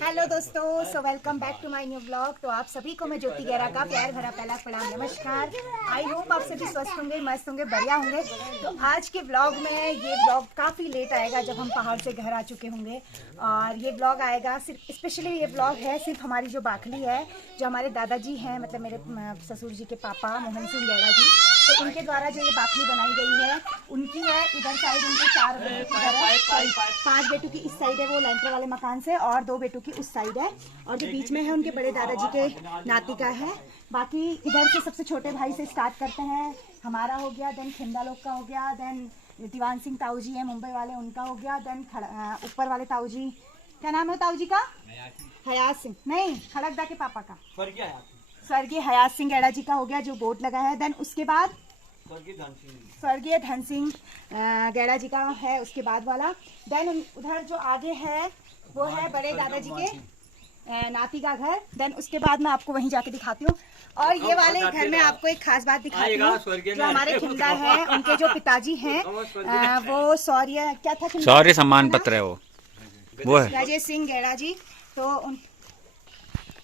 Hello दोस्तों, so welcome back to my new blog. तो आप सभी को मैं ज्योति गैरा का प्यार भरा पहला प्रणाम, नमस्कार। आई होप आप सभी स्वस्थ होंगे, मस्त होंगे, बढ़िया होंगे। तो आज के ब्लॉग में ये ब्लॉग काफ़ी लेट आएगा जब हम पहाड़ से घर आ चुके होंगे। और ये ब्लॉग आएगा सिर्फ स्पेशली, ये ब्लॉग है सिर्फ हमारी जो बाखली है, जो हमारे दादाजी हैं, मतलब मेरे ससुर जी के पापा मोहन सिंह गैरा जी, तो उनके द्वारा जो ये बाखली बनाई गई है उनकी है। इधर साइड उनके 5 बेटों की इस साइड है वो लेंटर वाले मकान से, और 2 बेटों की उस साइड है, और जो बीच में है उनके बड़े दादाजी के नाती का है। बाकी इधर से सबसे छोटे भाई से स्टार्ट करते हैं, हमारा हो गया, देन खिंदा लोग का हो गया, देन दीवान सिंह ताऊ जी है मुंबई वाले, उनका हो गया, देन ऊपर वाले ताऊ जी, क्या नाम है ताऊ जी का? हयात सिंह, नहीं खड़कदा के पापा का स्वर्गीय हयात सिंह गैड़ा जी का हो गया जो बोर्ड लगा है। देन उसके बाद स्वर्गीय धन सिंह गैड़ा जी का है उसके बाद वाला। देन उधर जो आगे है वो है बड़े दादाजी के नाती का घर। देन उसके बाद मैं आपको वहीं जाके दिखाती हूँ। और ये वाले घर में आपको एक खास बात दिखाती हूँ, जो हमारे खिंदा है उनके जो पिताजी हैं वो शौर्य क्या था, शौर्य सम्मान पत्र है वो है राजेश सिंह गैड़ा जी।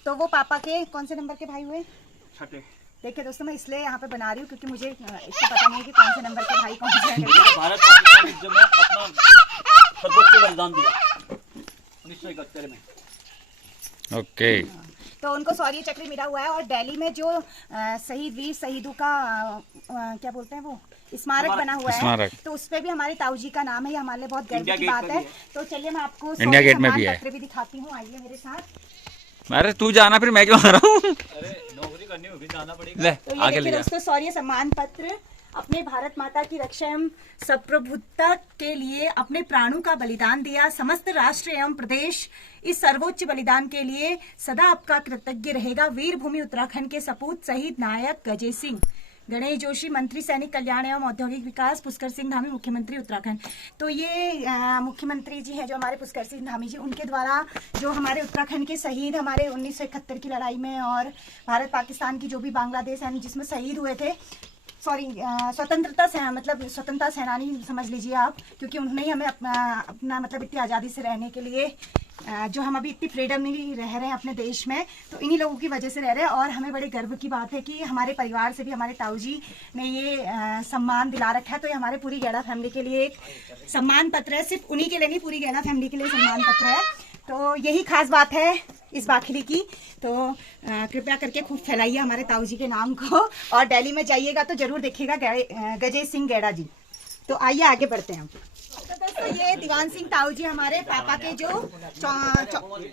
तो वो पापा के कौन से नंबर के भाई हुए? छठे। देखिए दोस्तों, मैं इसलिए यहाँ पे बना रही हूँ क्योंकि मुझे इसका पता नहीं है कि कौन से नंबर के भाई कौन से हैं। भारत पाकिस्तान युद्ध में अपना सर्वोच्च बलिदान दिया 1971 में। ओके। तो उनको शौर्य चक्र मिला हुआ है। और दिल्ली में जो शहीद वीर शहीदों का क्या बोलते हैं वो स्मारक बना हुआ है, तो उस पे भी हमारे ताऊ जी का नाम है। ये हमारे लिए बहुत गर्व की बात है। तो चलिए मैं आपको इंडिया गेट में भी है, पत्र भी दिखाती हूँ, आइए मेरे साथ। अरे तू जाना, फिर मैं क्यों आ रहा हूँ? अरे नौकरी करनी होगी, जाना पड़ेगा। तो आगे ले दोस्तों, शौर्य सम्मान पत्र अपने भारत माता की रक्षा एवं संप्रभुता के लिए अपने प्राणों का बलिदान दिया। समस्त राष्ट्र एवं प्रदेश इस सर्वोच्च बलिदान के लिए सदा आपका कृतज्ञ रहेगा। वीर भूमि उत्तराखंड के सपूत शहीद नायक गजेश सिंह, गणेश जोशी मंत्री सैनिक कल्याण एवं औद्योगिक विकास, पुष्कर सिंह धामी मुख्यमंत्री उत्तराखंड। तो ये मुख्यमंत्री जी हैं जो हमारे पुष्कर सिंह धामी जी, उनके द्वारा जो हमारे उत्तराखंड के शहीद हमारे 1971 की लड़ाई में और भारत पाकिस्तान की जो भी बांग्लादेश है जिसमें शहीद हुए थे, स्वतंत्रता सेनानी समझ लीजिए आप, क्योंकि उन्होंने ही हमें अपना मतलब इतनी आज़ादी से रहने के लिए, जो हम अभी इतनी फ्रीडम नहीं रह रहे हैं अपने देश में, तो इन्हीं लोगों की वजह से रह रहे हैं। और हमें बड़े गर्व की बात है कि हमारे परिवार से भी हमारे ताऊ जी ने ये सम्मान दिला रखा है। तो ये हमारे पूरी गैड़ा फैमिली के लिए एक सम्मान पत्र है, सिर्फ उन्हीं के लिए नहीं, पूरी गैड़ा फैमिली के लिए सम्मान पत्र है। तो यही खास बात है इस बाखली की। तो कृपया करके खूब फैलाइए हमारे ताऊ जी के नाम को, और दिल्ली में जाइएगा तो जरूर देखिएगा गजेश सिंह गैड़ा जी। तो आइए आगे बढ़ते हैं। तो दोस्तों ये दीवान सिंह ताऊ जी हमारे पापा के जो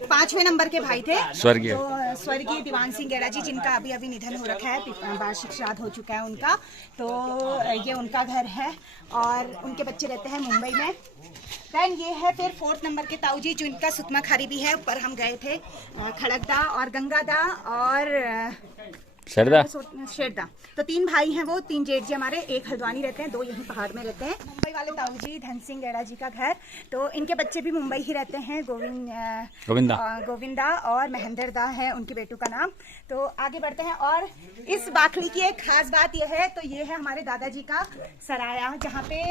5वें नंबर के भाई थे, स्वर्गीय दीवान सिंह गैड़ा जी, जिनका अभी अभी निधन हो रखा है, वार्षिक श्राद्ध हो चुका है उनका। तो ये उनका घर है और उनके बच्चे रहते हैं मुंबई में। देन ये है फिर 4th नंबर के ताऊ जी, जो इनका सुतमा खारी भी है, ऊपर हम गए थे, खड़कदा और गंगादा और शेरदा। तो 3 भाई हैं वो, 3 जेठ जी हमारे, एक हल्द्वानी रहते हैं, 2 यहीं पहाड़ में रहते हैं। मुंबई वाले ताऊ जी धन सिंह गैड़ा जी का घर, तो इनके बच्चे भी मुंबई ही रहते हैं, गोविंदा और महेंद्र दा है उनके बेटों का नाम। तो आगे बढ़ते हैं। और इस बाखली की एक खास बात यह है, तो ये है हमारे दादाजी का सराया, जहाँ पे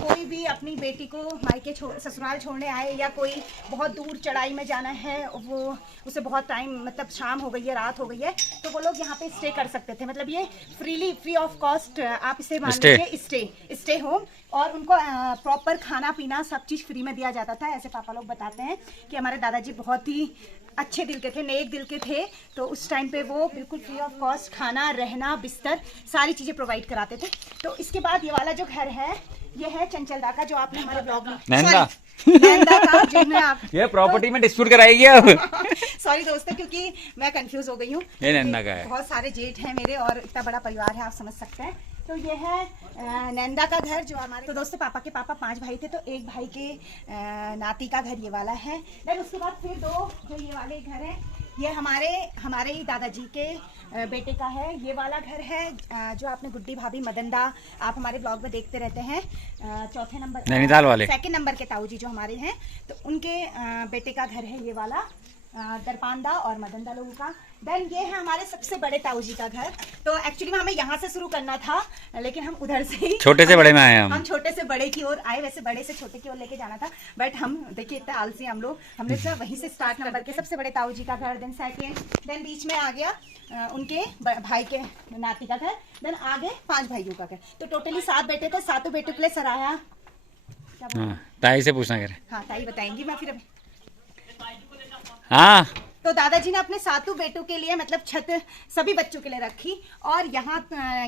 कोई भी अपनी बेटी को मायके ससुराल छोड़ने आए, या कोई बहुत दूर चढ़ाई में जाना है, वो उसे बहुत टाइम मतलब शाम हो गई है, रात हो गई है, तो वो लोग यहाँ पे स्टे कर सकते थे। मतलब ये फ्री ऑफ कॉस्ट आप इसे मान लीजिए स्टे होम, और उनको प्रॉपर खाना पीना सब चीज़ फ्री में दिया जाता था। ऐसे पापा लोग बताते हैं कि हमारे दादाजी बहुत ही अच्छे दिल के थे, नेक दिल के थे। तो उस टाइम पे वो बिल्कुल फ्री ऑफ कॉस्ट खाना, रहना, बिस्तर, सारी चीज़ें प्रोवाइड कराते थे। तो इसके बाद ये वाला जो घर है, ये है चंचलदा का, जो आपने हमारे ब्लॉग में नैंदा का, जिनमें आप ये प्रॉपर्टी में डिस्प्यूट कराएगी अब। सॉरी दोस्तों, क्योंकि मैं कंफ्यूज हो गई हूँ। ये नैंदा का है, बहुत सारे जेठ हैं मेरे और इतना बड़ा परिवार है, आप समझ सकते हैं। तो ये है नैंदा का घर, जो हमारे, तो दोस्तों पापा के 5 भाई थे, तो एक भाई के नाती का घर ये वाला है। देन उसके बाद फिर 2 जो ये वाले घर हैं, ये हमारे ही दादाजी के बेटे का है। ये वाला घर है जो आपने गुड्डी भाभी मदनदा आप हमारे ब्लॉग में देखते रहते हैं, 4थे नंबर, नैनीताल वाले 2nd नंबर के ताऊ जी जो हमारे हैं, तो उनके बेटे का घर है ये वाला। दरपांदा और मदनदा लोगों का। देन ये है हमारे सबसे बड़े ताऊ जी का घर। तो एक्चुअली हमें यहाँ से शुरू करना था, लेकिन हम उधर से ही छोटे से बड़े में आए हम छोटे से बड़े की ओर आए। वैसे बड़े से छोटे की ओर लेके जाना था, बट हम देखिए इतने आलसी हम लोग, हमने सिर्फ वहीं से स्टार्ट नंबर के सबसे बड़े ताऊ जी का घर, देन सेकेंड, देन बीच में आ गया उनके भाई के नाती का घर, देन आगे 5 भाइयों का घर। तो टोटली 7 बेटे थे। 7 बेटों के लिए सराया। हाँ, ताई से पूछना कर। हाँ ताई बताएंगी, मैं फिर अभी। हाँ, तो दादाजी ने अपने 7 बेटों के लिए मतलब छत सभी बच्चों के लिए रखी। और यहाँ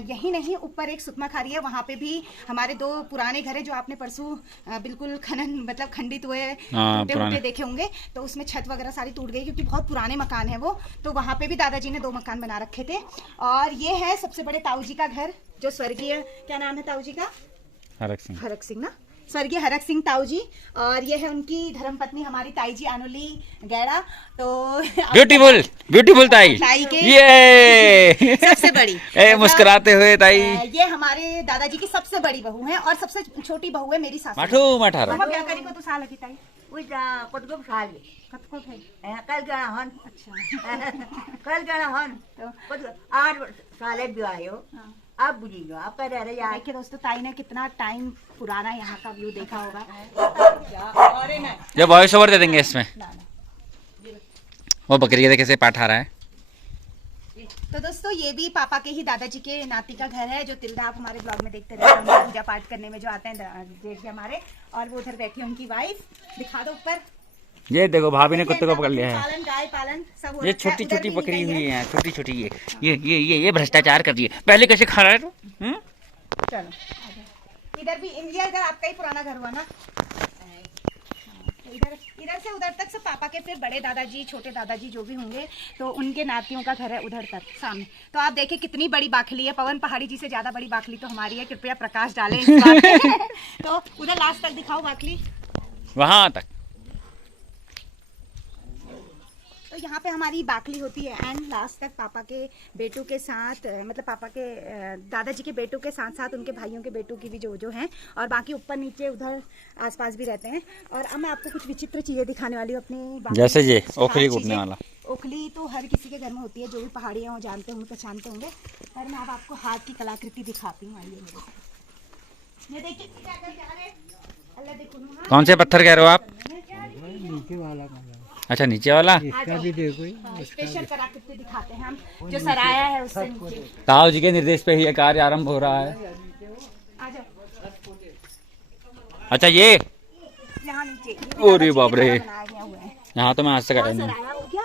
यही नहीं, ऊपर एक सुतमा खारी है, वहाँ पे भी हमारे 2 पुराने घर है जो आपने परसों बिल्कुल खनन मतलब खंडित हुए टूटे फूटे देखे होंगे। तो उसमें छत वगैरह सारी टूट गई क्योंकि बहुत पुराने मकान है वो। तो वहाँ पे भी दादाजी ने 2 मकान बना रखे थे। और ये है सबसे बड़े ताऊ जी का घर, जो स्वर्गीय, क्या नाम है ताऊ जी का? हरक सिंह ना, स्वर्गीय हरक सिंह ताऊ जी। और ये है उनकी धर्मपत्नी हमारी ताई जी आनुली गैड़ा। तो ब्यूटीफुल ब्यूटीफुल ताई के ये सबसे बड़ी मुस्कुराते हुए ताई। ये हमारे दादाजी की सबसे बड़ी बहू है और सबसे छोटी बहू है मेरी सासू। माठू माठा मम्मा क्या करी को तो साल की ताई कतको खाली कतको है। कल गया हन अच्छा कल गया हन तो 8 साले भी आयो। अब बुझी गयो, अब कह रहे यार देखिए दोस्तों, ताई ने कितना टाइम पुराना यहाँ का व्यू देखा होगा। जब वॉइस ओवर दे देंगे इसमें। वो बकरी के कैसे पाठ आ रहा है। तो दोस्तों ये भी पापा के ही दादाजी के नाती का घर है, जो तिलदा आप हमारे ब्लॉग में देखते रहते हैं, पूजा पाठ करने में जो आते हैं जेठ जी हमारे। और वो उधर बैठी है उनकी वाइफ, दिखा दो ऊपर। ये देखो भाभी ने कुत्ते को पकड़ लिया है। पालन गाय पालन सब हो ये रखा है। छोटी उधर छोटी भी बकरी निकल हुई गई है, छोटी छोटी ये भ्रष्टाचार कर रही है। पहले कैसे खा रहा है तू? चलो आजा। इधर भी इंडिया, इधर आपका ही पुराना घर हुआ ना। इधर से उधर तक सब पापा के फिर बड़े दादाजी छोटे दादाजी जो भी होंगे, तो उनके नातियों का घर है उधर तक सामने। तो आप देखिए कितनी बड़ी बाखली है। पवन पहाड़ी जी से ज्यादा बड़ी बाखली तो हमारी है, कृपया प्रकाश डालें इस बात पे। तो उधर लास्ट तक दिखाओ बाखली, वहां तक। तो यहाँ पे हमारी बाखली होती है एंड लास्ट तक पापा के बेटों के साथ, मतलब पापा के दादाजी के बेटों के साथ साथ उनके भाइयों के बेटों की भी जो हैं, और बाकी ऊपर नीचे उधर आसपास भी रहते हैं। और अब मैं आपको कुछ विचित्र चीजें दिखाने वाली हूँ अपनी। जैसे ये ओखली कूटने वाला। ओखली तो हर किसी के घर में होती है, जो भी पहाड़ियाँ हो जानते होंगे पहचानते होंगे। पर मैं अब आपको हाथ की कलाकृति दिखाती हूँ। आइए मेरे साथ, ये देखिए क्या कर जा रहे हैं। अल्लाह देखो कौन से पत्थर कह रहे हो आप? नीचे वाला अच्छा नीचे वाला। इसका भी देखो, स्पेशल कलाकृति दिखाते हैं हम, जो सराया है उससे नीचे। ताऊ जी के निर्देश पे ही ये कार्य आरंभ हो रहा है। आ जाओ। अच्छा ये यहाँ नीचे अरे बाप रे, बनाया गया हुआ है। यहाँ तो मैं आज तक आया नहीं। सराया हो गया।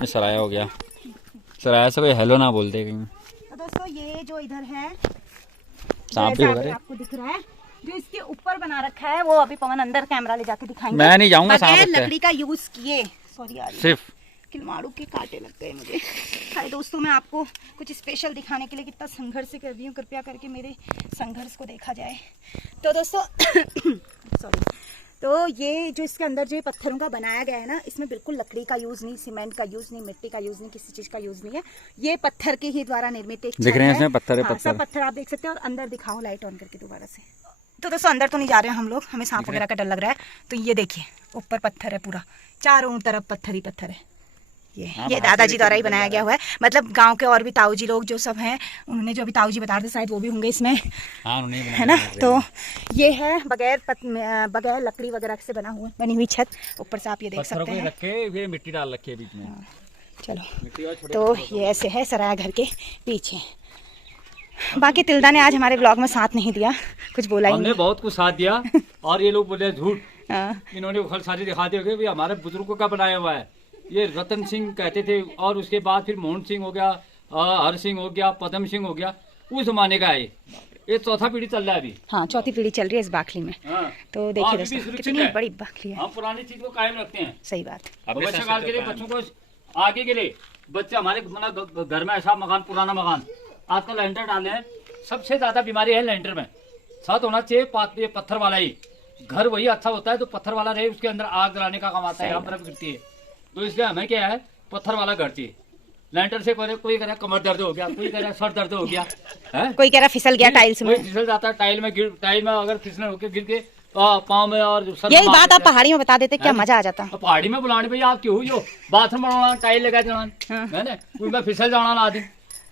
ये सराया हो गया। सराया से कोई हेलो ना बोलते कहीं। तो दोस्तों ये जो इधर है, सांप भी वगैरह आपको दिख रहा है, जो इसके ऊपर बना रखा है, वो अभी पवन अंदर कैमरा ले जाके दिखाएंगे। मैं नहीं जाऊंगा सांप बगैर से। लकड़ी का यूज किए, सॉरी यार, सिर्फ किलमाड़ू के कांटे लग गए मुझे। हाय दोस्तों, मैं आपको कुछ स्पेशल दिखाने के लिए कितना संघर्ष कर रही हूँ, कृपया करके मेरे संघर्ष को देखा जाए। तो दोस्तों सॉरी, तो ये जो इसके अंदर जो ये पत्थरों का बनाया गया है ना, इसमें बिल्कुल लकड़ी का यूज नहीं, सीमेंट का यूज नहीं, मिट्टी का यूज नहीं, किसी चीज का यूज नहीं है। ये पत्थर के ही द्वारा निर्मित एक दिख रहे हैं छत इसमें पत्थर है, हाँ, पत्थर। सब पत्थर आप देख सकते हैं। और अंदर दिखाओ लाइट ऑन करके दोबारा से। तो दोस्तों अंदर तो नहीं जा रहे हैं हम लोग, हमें सांप वगैरह का डर लग रहा है। तो ये देखिए ऊपर पत्थर है, पूरा चारों तरफ पत्थर ही पत्थर है। ये दादाजी द्वारा ही बनाया गया हुआ है। मतलब गांव के और भी ताऊजी लोग जो सब हैं, उन्होंने जो अभी ताऊजी बता रहे थे शायद वो भी होंगे इसमें, है ना। तो ये है बगैर लकड़ी वगैरह से बनी हुई छत। ऊपर से आप ये देख सकते हैं, रखे मिट्टी डाल रखी है बीच में। चलो तो ये ऐसे है सराया घर के पीछे। बाकी तिलदा ने आज हमारे ब्लॉग में साथ नहीं दिया, कुछ बोला ही हमने नहीं। बहुत कुछ साथ दिया और ये लोग बोले झूठ। हाँ। इन्होंने खल सारी दिखाते हो कि हमारे बुजुर्गों का बनाया हुआ है। ये रतन सिंह कहते थे, और उसके बाद फिर मोहन सिंह हो गया, हर सिंह हो गया, पदम सिंह हो गया, उस जमाने का है ये। चौथा पीढ़ी चल रहा है अभी। हाँ, चौथी पीढ़ी चल रही है इस बाखली में। हाँ। तो देखिए अभी भी दोस्तों सुरक्षित कितनी है। बड़ी बाखली है। हम पुरानी चीज को कायम रखते हैं। सही बात। भविष्य काल के लिए, बच्चों को आगे के लिए, बच्चे हमारे मतलब घर में ऐसा मकान, पुराना मकान आजकल लेंटर डाले हैं। सबसे ज्यादा बीमारी है लेंटर में। छत होना चाहिए पत्थर वाला ही। घर वही अच्छा होता है तो पत्थर वाला रहे, उसके अंदर आग जलाने का काम आता है, यहाँ बर्फ गिरती है। तो इसलिए हमें क्या है, पत्थर वाला घर चाहिए। लेंटर से कोई कह रहा है कमर दर्द हो गया, कोई कह रहा है सर दर्द हो गया है, कोई कह रहा फिसल गया टाइल्स में, कोई फिसल जाता है टाइल में अगर फिसलन होकर गिर के पाँव में और सर यही में बात आप मारते पहाड़ी में बता देते क्या हैं? मजा आ जाता। हैं। पहाड़ी में बुलाने भैया आप क्यों जो बाथरूम बनाना टाइल लगा देना हाँ। है ना कोई में फिसल जाना ना आदि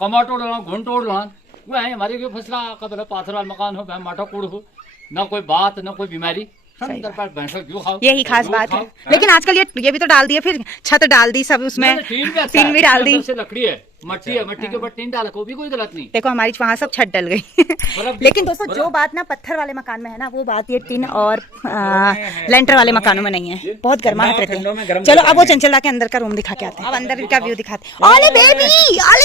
कमर तोड़ लेना घुन तोड़ लेना वो है हमारे के फसला का पहले पाथर वाला मकान हो भाई माटा कूड़ हो ना कोई बात ना कोई बीमारी सब सही इधर पर भैंसा क्यों खाओ यही खास जो बात खाओ, है। लेकिन आजकल ये भी तो डाल दिए, फिर छत डाल दी सब उसमें, नहीं, टीन भी अच्छा टीन है, भी डाल दी। अंदर से लकड़ी है मट्टी है मट्टी के ऊपर टीन डाला को भी कोई गलत नहीं देखो हमारी वहाँ सब छत डल गई। बर्फ लेकिन दोस्तों जो बात ना पत्थर वाले मकान में है ना, वो बात ये टीन और लेंटर वाले मकानों में नहीं है। बहुत गर्माहट रहती है। चलो अब वो चंचला के अंदर का रूम दिखा के आते हैं। अब अंदर का व्यू दिखाते हैं। अरे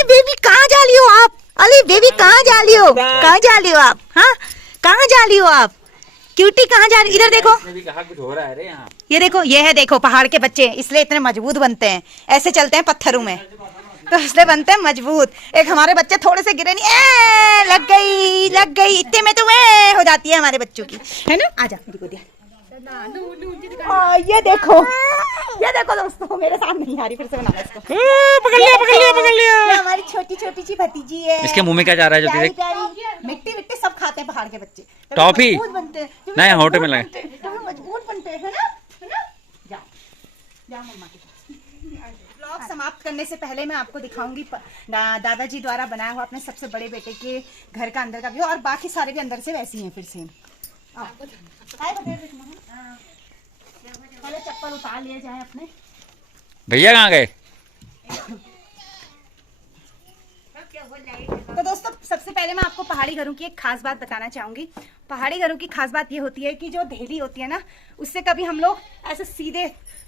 बेबी कहाँ जा रही हो आप? अरे बेबी कहाँ जा रही हो? कहाँ जा रही हो आप? हाँ कहाँ जा रही हो आप? क्यूटी कहाँ जा रही? इधर देखो, भी कहा कुछ हो रहा है रे यहाँ। ये देखो, ये है देखो पहाड़ के बच्चे, इसलिए इतने मजबूत बनते हैं। ऐसे चलते हैं पत्थरों में तो इसलिए बनते हैं मजबूत। एक हमारे बच्चे थोड़े से गिरे नहीं, लग गई इतने में तो हो जाती है हमारे बच्चों की, है ना? आजा मेरी गोदिया। ये देखो दोस्तों, मेरे सामने नहीं आ रही, फिर से बनाना इसको। पकड़ लिया। ये हमारी छोटी सी भतीजी है। इसके मुंह में क्या जा रहा है ज्योति देख? प्यारी मिट्टी सब खाते हैं पहाड़ के बच्चे। टॉफी? मजबूत बनते हैं। नहीं, होटल में लगे। मजबूत बनते हैं, है ना? जा मम्मा के पास। ब्लॉग समाप्त करने से पहले मैं आपको दिखाऊंगी दादाजी द्वारा बनाया हुआ अपने सबसे बड़े बेटे के घर का अंदर का व्यू, और बाकी सारे भी अंदर से वैसे ही हैं फिर से। पहले चप्पल उतार लिए जाए अपने। भैया कहाँ गए? तो दोस्तों सबसे पहले मैं आपको पहाड़ी घरों की एक खास बात बताना चाहूंगी। पहाड़ी घरों की खास बात ये होती है कि जो ढेली होती है ना, उससे कभी हम लोग ऐसे सीधे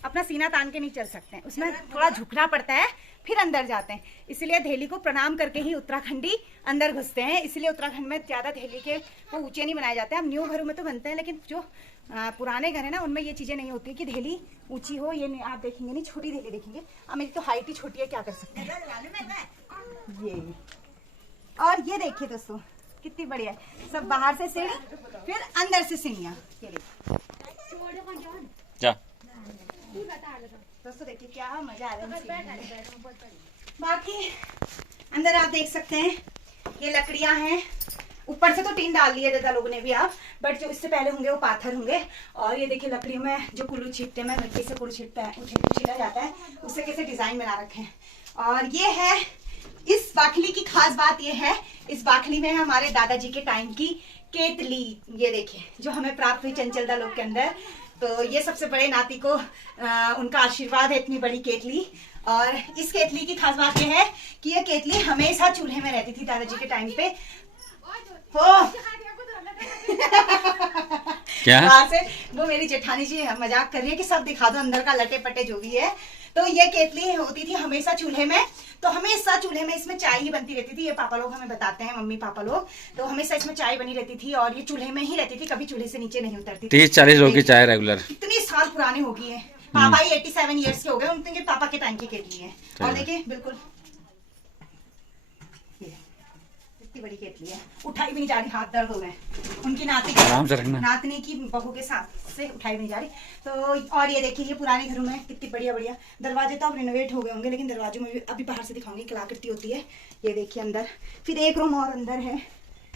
अपना सीना तान के नहीं चल सकते हैं, उसमें थोड़ा झुकना पड़ता है, फिर अंदर जाते हैं। इसलिए ढेली को प्रणाम करके ही उत्तराखंडी अंदर घुसते हैं। इसलिए उत्तराखंड में ज्यादा ढेली के वो ऊंचे नहीं बनाए जाते हैं। अब न्यू घरों में तो बनते हैं, लेकिन जो पुराने घर है ना, उनमें ये चीजें नहीं होती कि ढेली ऊंची हो। ये नहीं, आप देखेंगे नहीं, छोटी ढेली देखेंगे। अब मेरी तो हाइट ही छोटी है, क्या कर सकते हैं। ये और ये देखिए दोस्तों कितनी बढ़िया है। सब बाहर से सीढ़ी, फिर अंदर से सीढ़ियाँ। जा दोस्तों देखिए क्या मजा आ रहा है। बाकी अंदर आप देख सकते हैं ये लकड़ियां हैं। ऊपर से तो टीन डाल ली है दादा लोगों ने भी आप, बट जो इससे पहले होंगे वो पाथर होंगे। और ये देखिए लकड़ियों में जो कुल्लू छीटते हैं, मिट्टी से कुल्लू छीटा जाता है, उससे कैसे डिजाइन बना रखे हैं। और ये है इस बाखली की खास बात। ये है इस बाखली में हमारे दादाजी के टाइम की केतली, ये देखिए जो हमें प्राप्त हुई चंचलदा लोग के अंदर। तो ये सबसे बड़े नाती को उनका आशीर्वाद है, इतनी बड़ी केतली। और इस केतली की खास बात यह है कि ये केतली हमेशा चूल्हे में रहती थी दादाजी के टाइम पे। क्या? से वो मेरी जेठानी जी मजाक कर रही है कि सब दिखा दो अंदर का लटे पटे जो भी है। तो ये केतली होती थी हमेशा चूल्हे में, तो हमेशा चूल्हे में इसमें चाय ही बनती रहती थी। ये पापा लोग हमें बताते हैं, मम्मी पापा लोग, तो हमेशा इसमें चाय बनी रहती थी और ये चूल्हे में ही रहती थी, कभी चूल्हे से नीचे नहीं उतरती थी। 30-40 लोग की चाय रेगुलर। इतनी साल पुरानी हो गई है। पापा ही 87 ईयर्स के हो गए, उनके पापा के टाइम की केतली है। और देखिए बिल्कुल इतनी बड़ी केतली है, उठाई भी नहीं जा रही, हाथ दर्द हो गए उनकी आराम से रखना। नातनी की बहू के साथ से उठाई नहीं जा रही। तो और ये देखिए ये पुराने घरों में कितनी बढ़िया बढ़िया दरवाजे, तो अब रिनोवेट हो गए होंगे, लेकिन दरवाजों में भी अभी बाहर से दिखाऊंगी कलाकृति होती है। ये देखिए अंदर, फिर एक रूम और अंदर है,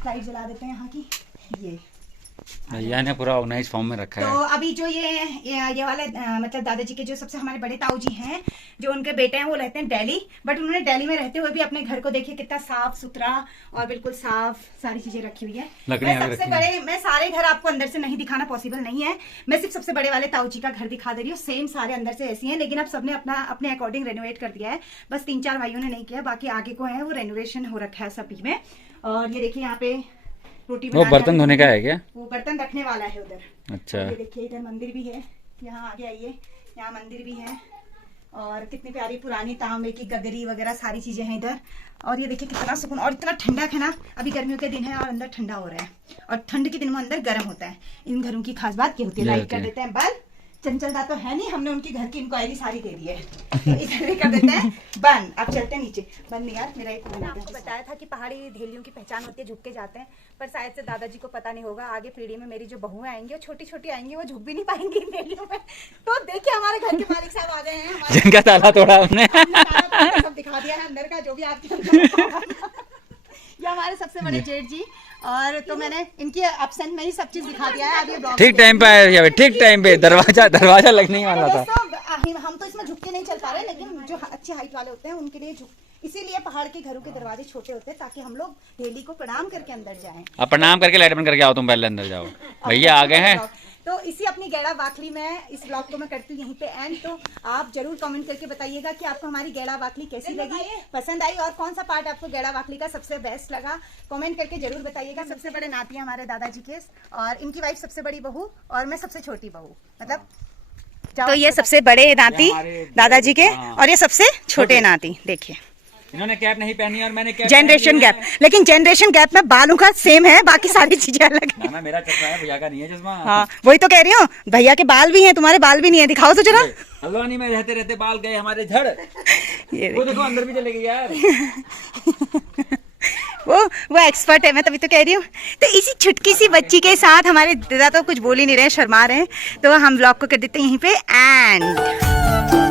लाइट जला देते हैं यहाँ की। ये भैया ने पूरा ऑर्गेनाइज फॉर्म में रखा तो है। अभी जो ये वाले मतलब दादाजी के जो सबसे हमारे बड़े ताऊ जी हैं, जो उनके बेटे हैं, वो रहते हैं दिल्ली। बट उन्होंने दिल्ली में रहते हुए भी अपने घर को देखिए कितना साफ सुथरा और बिल्कुल साफ सारी चीजें रखी हुई है। मैं सारे घर आपको अंदर से नहीं दिखाना पॉसिबल नहीं है, मैं सिर्फ सबसे बड़े वाले ताऊ जी का घर दिखा दे रही हूँ। सेम सारे अंदर से ऐसी हैं, लेकिन अब सबने अपने अकॉर्डिंग रेनोवेट कर दिया है। बस 3-4 भाइयों ने नहीं किया, बाकी आगे को है वो रेनोवेशन हो रखा है सभी में। और ये देखिए यहाँ पे रोटी वो बर्तन धोने का है क्या? वो बर्तन रखने वाला है उधर। अच्छा, ये देखिए इधर मंदिर भी है, यहाँ आगे आइए, यहाँ मंदिर भी है। और कितनी प्यारी पुरानी तांबे की गगरी वगैरह सारी चीजें हैं इधर। और ये देखिए कितना सुकून और इतना ठंडक है ना। अभी गर्मियों के दिन है और अंदर ठंडा हो रहा है, और ठंड के दिन में अंदर गर्म होता है। इन घरों की खास बात क्या होती है, लाइट कर देते हैं बंद। चंचलदा तो है नहीं, हमने उनकी घर की इंक्वायरी सारी दे दी है, तो इधर भी कर देते हैं बंद। अब चलते हैं नीचे। बंद नहीं यार, मेरा एक आपको बताया था कि पहाड़ी ढेलियों की पहचान होती है, झुक के जाते हैं, पर शायद से दादाजी को पता नहीं होगा। आगे पीढ़ी में मेरी जो बहुएं आएंगी, वो छोटी छोटी आएंगी, वो झुक भी नहीं पाएंगी इन ढेलियों में। तो देखिए हमारे घर के मालिक साहब आ गए हैं, जिनका ताला तोड़ा हमने सब दिखा दिया है अंदर का जो भी आपके अंदर। ये हमारे सबसे बड़े जेठ जी, और तो मैंने इनकी एब्सेंट में ही सब चीज दिखा दिया है। अब ये ब्लॉग ठीक टाइम पे आया अभी, ठीक टाइम पे। दरवाजा लगने ही वाला था। हम तो इसमें झुक के नहीं चल पा रहे, लेकिन जो अच्छी हाइट वाले होते हैं उनके लिए झुक, इसीलिए पहाड़ के घरों के दरवाजे छोटे होते हैं ताकि हम लोग हेली को प्रणाम करके अंदर जाएं। अब प्रणाम करके लाइट बंद करके आओ, तुम पहले अंदर जाओ। भैया आ गए हैं। तो इसी अपनी गैड़ा वाकली में इस ब्लॉग को मैं करती हूँ यहीं पे एंड। तो आप जरूर कमेंट करके बताइएगा कि आपको हमारी गैड़ा वाकली कैसी लगी, पसंद आई, और कौन सा पार्ट आपको गैड़ा वाकली का सबसे बेस्ट लगा। कमेंट करके जरूर बताइएगा। सबसे बड़े नाती हैं हमारे दादाजी के, और इनकी वाइफ सबसे बड़ी बहू और मैं सबसे छोटी बहू, मतलब तो ये सबसे बड़े नाती दादाजी के और ये सबसे छोटे नाती। देखिए इन्होंने कैप नहीं पहनी और मैंने कैप जनरेशन गैप, लेकिन जनरेशन गैप में बालों का सेम है, बाकी सारी चीजें अलग है। ना मेरा चश्मा है, भैया का नहीं है चश्मा। हाँ वही तो कह रही हूँ, भैया के बाल भी हैं, तुम्हारे बाल भी नहीं है, दिखाओ तो जरा। हल्द्वानी में रहते रहते बाल गए हमारे झड़। ये वो देखो अंदर भी चले गए यार। वो एक्सपर्ट है, मैं तभी तो कह रही हूँ। तो इसी छुटकी सी बच्ची के साथ हमारे दादा तो कुछ बोल ही नहीं रहे, शर्मा रहे हैं, तो हम ब्लॉग को कर देते हैं यहीं पे एंड।